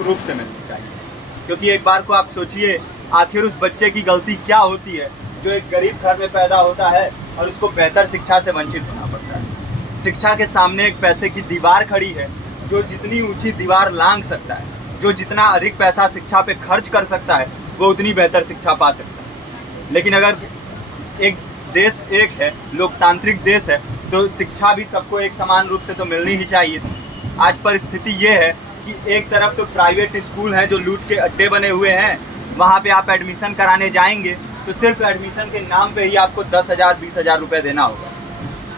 निःशुल्क रूप से मिलनी चाहिए। क्योंकि एक बार को आप सोचिए, आखिर उस बच्चे की गलती क्या होती है जो एक गरीब घर में पैदा होता है और उसको बेहतर शिक्षा से वंचित होना पड़ता है। शिक्षा के सामने एक पैसे की दीवार खड़ी है। जो जितनी ऊंची दीवार लांघ सकता है, जो जितना अधिक पैसा शिक्षा पे खर्च कर सकता है, वो उतनी बेहतर शिक्षा पा सकता है। लेकिन अगर एक देश एक है, लोकतांत्रिक देश है, तो शिक्षा भी सबको एक समान रूप से तो मिलनी ही चाहिए। आज परिस्थिति ये है कि एक तरफ तो प्राइवेट स्कूल हैं जो लूट के अड्डे बने हुए हैं, वहाँ पे आप एडमिशन कराने जाएंगे तो सिर्फ एडमिशन के नाम पे ही आपको 10,000 20,000 रुपये देना होगा।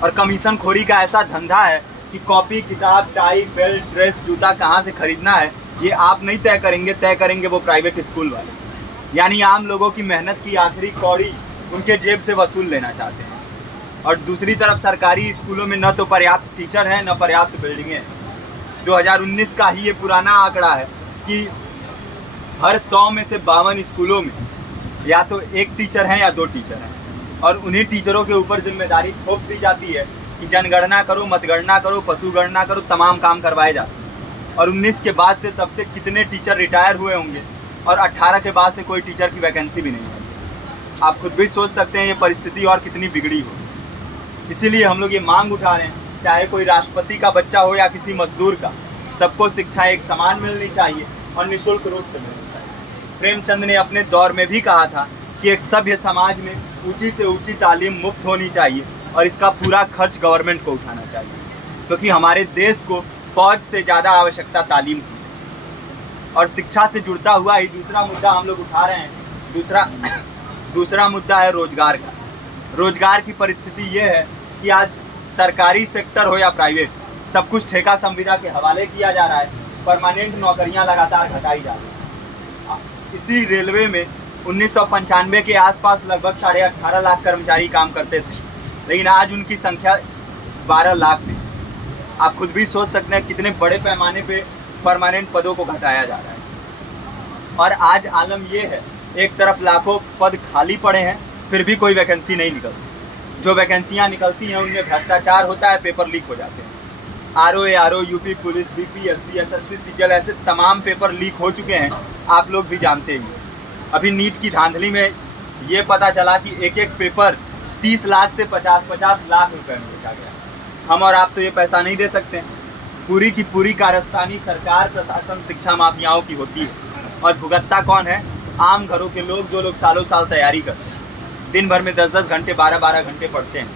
और कमीशन खोरी का ऐसा धंधा है कि कॉपी किताब टाई बेल्ट ड्रेस जूता कहाँ से खरीदना है ये आप नहीं तय करेंगे वो प्राइवेट स्कूल वाले। यानी आम लोगों की मेहनत की आखिरी कौड़ी उनके जेब से वसूल लेना चाहते हैं। और दूसरी तरफ सरकारी स्कूलों में न तो पर्याप्त टीचर हैं न पर्याप्त बिल्डिंगें हैं। 2019 का ही ये पुराना आंकड़ा है कि हर 100 में से 52 स्कूलों में या तो एक टीचर हैं या 2 टीचर हैं। और उन्हीं टीचरों के ऊपर जिम्मेदारी थोप दी जाती है कि जनगणना करो, मतगणना करो, पशुगणना करो, तमाम काम करवाए जाते हैं। और 19 के बाद से तब से कितने टीचर रिटायर हुए होंगे और 18 के बाद से कोई टीचर की वैकेंसी भी नहीं है। आप खुद भी सोच सकते हैं ये परिस्थिति और कितनी बिगड़ी हो। इसीलिए हम लोग ये मांग उठा रहे हैं, चाहे कोई राष्ट्रपति का बच्चा हो या किसी मजदूर का, सबको शिक्षा एक समान मिलनी चाहिए और निःशुल्क रूप से मिलनी चाहिए। प्रेमचंद ने अपने दौर में भी कहा था कि एक सभ्य समाज में ऊंची से ऊंची तालीम मुफ्त होनी चाहिए और इसका पूरा खर्च गवर्नमेंट को उठाना चाहिए, क्योंकि हमारे देश को फौज से ज़्यादा आवश्यकता तालीम की है। और शिक्षा से जुड़ता हुआ ही दूसरा मुद्दा हम लोग उठा रहे हैं। दूसरा मुद्दा है रोजगार का। रोजगार की परिस्थिति ये है कि आज सरकारी सेक्टर हो या प्राइवेट, सब कुछ ठेका संविदा के हवाले किया जा रहा है। परमानेंट नौकरियां लगातार घटाई जा रही हैं। इसी रेलवे में 1995 के आसपास लगभग 18.5 लाख कर्मचारी काम करते थे, लेकिन आज उनकी संख्या 12 लाख थी। आप खुद भी सोच सकते हैं कितने बड़े पैमाने पे परमानेंट पदों को घटाया जा रहा है। और आज आलम ये है, एक तरफ लाखों पद खाली पड़े हैं, फिर भी कोई वैकेंसी नहीं निकलती। जो वैकेंसियां निकलती हैं उनमें भ्रष्टाचार होता है, पेपर लीक हो जाते हैं। RO, UP police, BPSC, SSC, CGL, ऐसे तमाम पेपर लीक हो चुके हैं, आप लोग भी जानते ही। अभी नीट की धांधली में ये पता चला कि एक एक पेपर 30 लाख से 50-50 लाख रुपए में बेचा गया। हम और आप तो ये पैसा नहीं दे सकते। पूरी की पूरी कारस्तानी सरकार, प्रशासन, शिक्षा माफियाओं की होती है। और भुगतता कौन है? आम घरों के लोग, जो लोग सालों साल तैयारी करते हैं, दिन भर में 10-10 घंटे 12-12 घंटे पढ़ते हैं।